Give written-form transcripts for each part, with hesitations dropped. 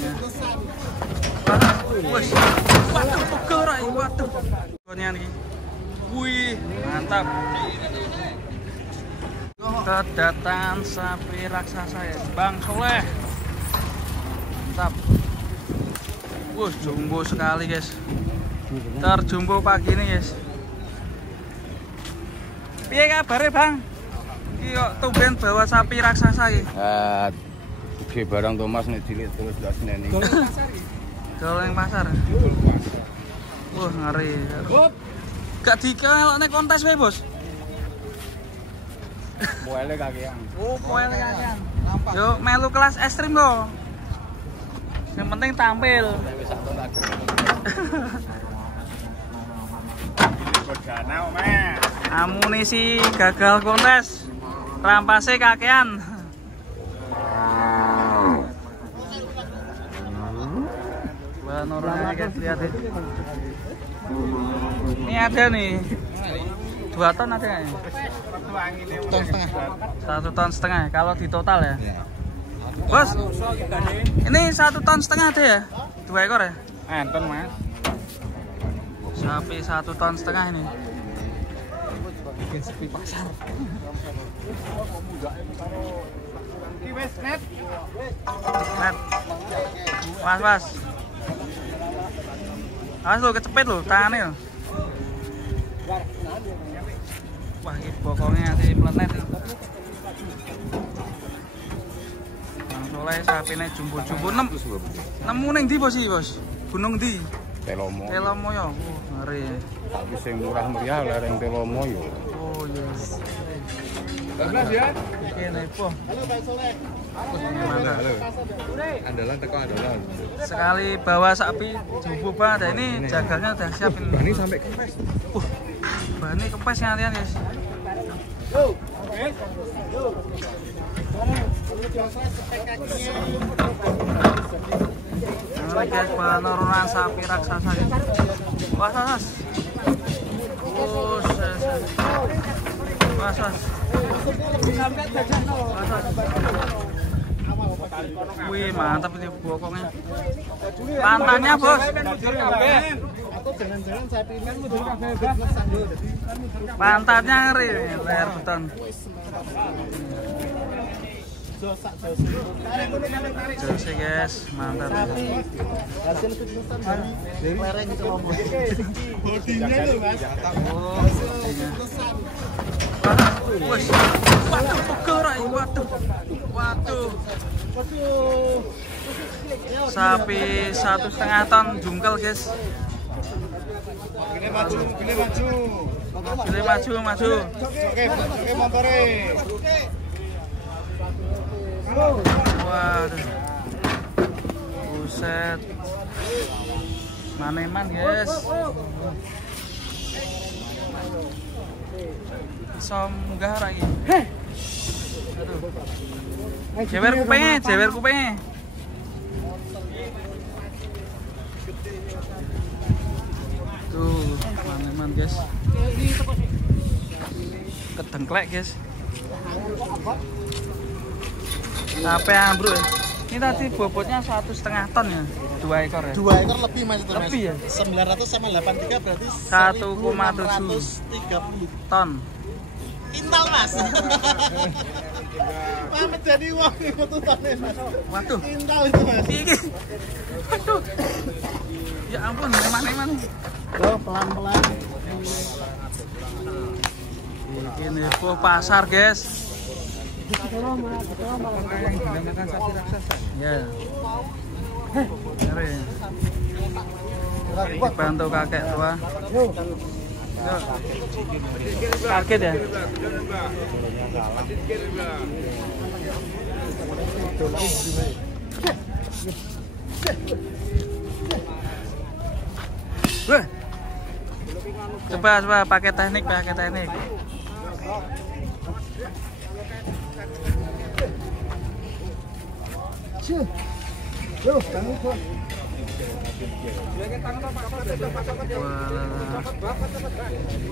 sapinya. Wes, waduh pegel rai, waduh. Pokoknya nih, wih mantap. Kedatangan sapi raksasa ya, Bang Soleh. Mantap. Wah, jumbo sekali guys. Terjumbo pagi ini guys. Piye kabarnya Bang? Iki kok tumben bawa sapi raksasa iki. Oke, barang Thomas nih cilik terus gak seneni. Doleng pasar. Wah, ngeri. Gak dikelokne kontes wae, Bos. Poele kakean. Oh, poele kakean. Yo melu kelas ekstrim kok. Yang penting tampil. Amunisi gagal kontes. Rampasnya kakean. Panorama guys, lihat deh. Ini ada nih 2 ton ada ya? 1,5 ton. Kalau di total ya. Bos, ini 1,5 ton ada ya? 2 ekor ya? Enten Mas. Sapi 1,5 ton ini. Bikin sepi pasar. Net. Mas. Awas lo kecepet lo tangannya lo. Wah ini bokongnya si planet. Bang Soleh sapine jumbo-jumbo nemu ning ndi Bos iki Bos? Gunung ndi? Telomo. Telomo ya. Ngeri. Tapi sing murah meriah lereng Telomo yo. Oh iya. 12 ya? Kene po. Halo Bang Soleh. Halo. Andalan teko andalan. Sekali bawa sapi jumbo banget. Ini jaganya udah siapin. Bani sampai kempes. Bani kempes ngalian guys. Ini guys penurunan sapi raksasa ya. Was. Wih mantap ini bokongnya. Pantatnya Bos. Pantatnya ngeri, leher beton. Jose guys, mantap. Hasil keputusan dari lereng itu ngomong. Bodinya loh Mas. Wes, waduh pegel rai, waduh. Sapi 1,5 ton jungkel guys. Pilih maju. Oke motore. Waduh. Buset. Maneman guys. Munggah lagi. Aduh. Jewer kupengnya. Tuh, maneman guys. Kedengklek guys. Sampai ambruk ya. Ini tadi bobotnya 1,5 ton ya. 2 ekor ya. 2 ekor lebih Mas itu Mas. Lebih ya? 900 sama 83 berarti 1,7 ton. Intal Mas. Pamit jadi uang nih putusannya Mas. Waduh. Intal itu Mas. Iki. Waduh. Ya ampun, neman-neman. Loh, pelan-pelan. Ini pasar guys. Dinamakan sapi raksasa. Ya. Ngeri. Dibantu kakek tua. Kaget ya. Coba pakai teknik.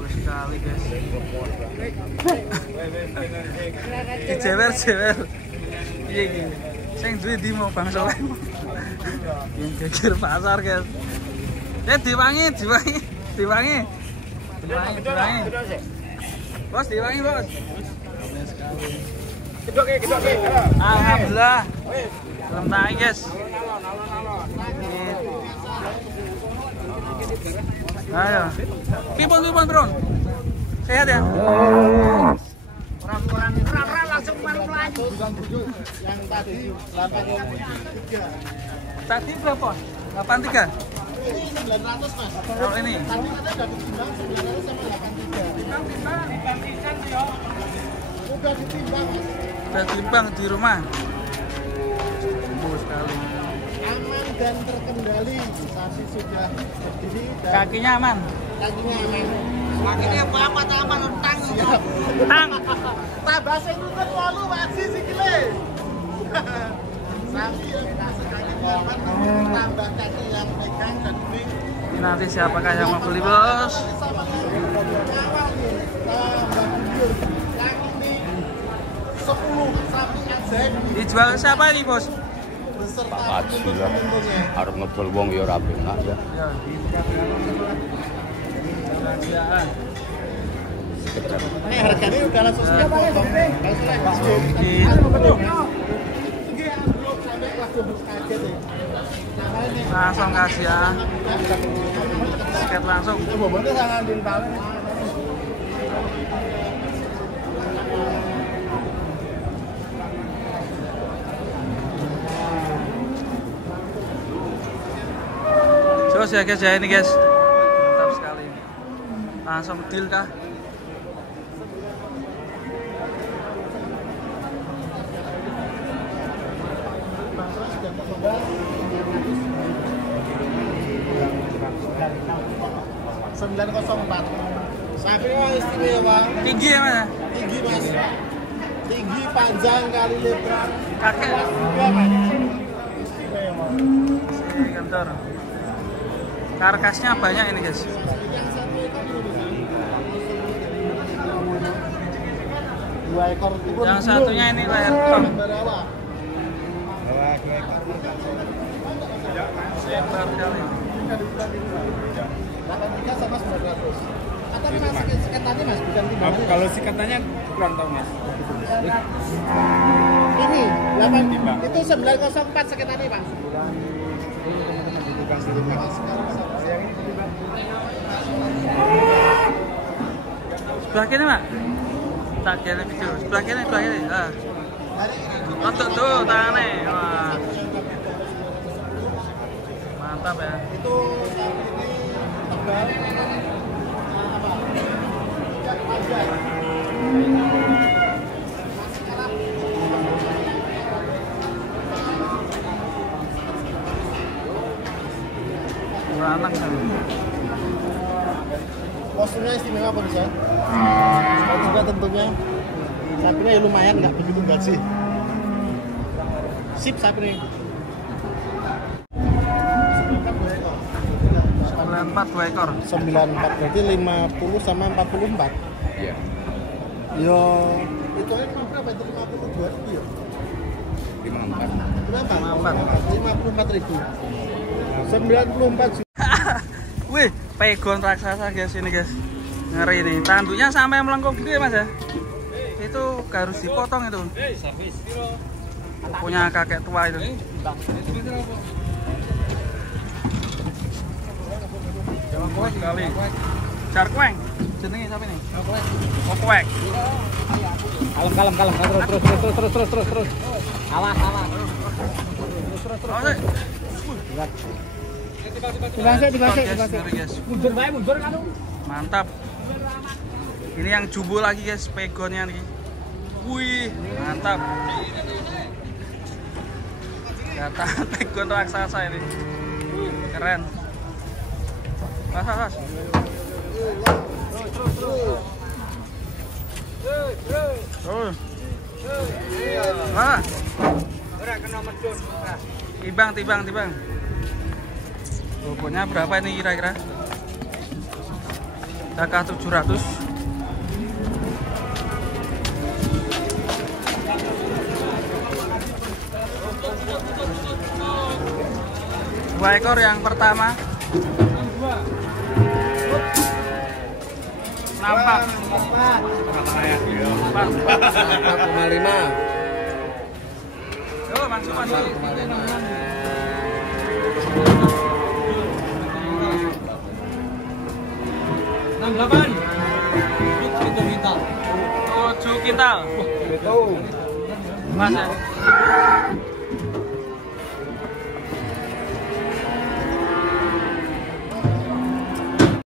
Sekali guys. Dijewer. Iya gini. Sing duwe di mau Bang Soleh. Geger pasar, guys. Diwangi. Bos, diwangi, Bos. Gedok. Alhamdulillah. Belum naik, guys. Ayo. Pipon, Bro. Sehat ya? Orang langsung melaju. Yang tadi 8,3. Tadi berapa? 83? Ini 900, Mas. Kalau ini? Tadi katanya udah ditimbang 900 sama 83. Udah ditimbang, Mas. Udah ditimbang di rumah. Bagus sekali. Aman dan terkendali. Sapi sudah berdiri dan Kakinya aman. kakinya aman. Kakinya apa aman utang. Tang. Tambah sing nutut 8 waji sikile. Sapi yang kakinya aman tambah kaki yang pegang dan wing. Ini nanti siapakah yang mau beli, Bos? Sama awal nih. Tambah buyur. Yang ini 10 sapi ajaib. Dijual siapa ini, Bos? Beserta Haji lah. Arep ngedol wong ya ora penak ya. Ya. Kerjaan. Harganya udah langsung siap potong. Langsung Langsung kasih ya. Tiket langsung. bobotnya sangat dintalnya. Terus ya guys ya, ini guys. Mantap sekali. Langsung deal kah? Sembilan 904. Sapi istimewa. Tinggi ya, Mas? Tinggi, Mas. Tinggi, panjang kali lebar. Kakek. Juga, Mas. Istimewa. Si kantor. Karkasnya banyak ini guys. Yang satu ekor dua ekor timun. Yang satunya ini layar top. Berawa. Lebar kali. 83 sama 900. Kata memang siketannya, Mas, bukan timbangan. Kalau sikatannya kurang tahu, Mas. Ini 8 itu 904 siketannya, Pak. Sebelah kiri, Mak. Tak kiri video. Sebelah kiri. Ah. Otot tuh tangannya. Wah. Mantap ya. Itu saat ini tebal apa? Panjang. Beranak kan. Posturnya istimewa pemirsa. Dan juga tentunya sapinya ya lumayan, nggak begitu berat sih. Sip sapi ini. 94 2 ekor. 94 berarti 50 sama 44. Iya. Yo, itu aja berapa? Itu 52 ribu ya? 54 ribu. 94 juta. Wih, pegon raksasa guys ini guys. Ngeri nih. Tanduknya sampai melengkung gitu ya, Mas ya. Itu harus dipotong itu. Punya kakek tua itu. Kali. Jarkweng. Jenenge siapa nih? Okwek. Kalem. Terus. Awas. Terus. Dibasek. Mundur kan. Mantap. Ini yang jumbo lagi guys, pegonnya nih. Wih, mantap. Kata pegon raksasa ini. Keren. Pas. Terus. Wah. Timbang. Bobotnya berapa ini kira-kira? Kakak 700. 2 ekor yang pertama. Nampak. 4,5. Yo, masuk. 68. 7 kintal. 7 kintal. Itu. Mas ya.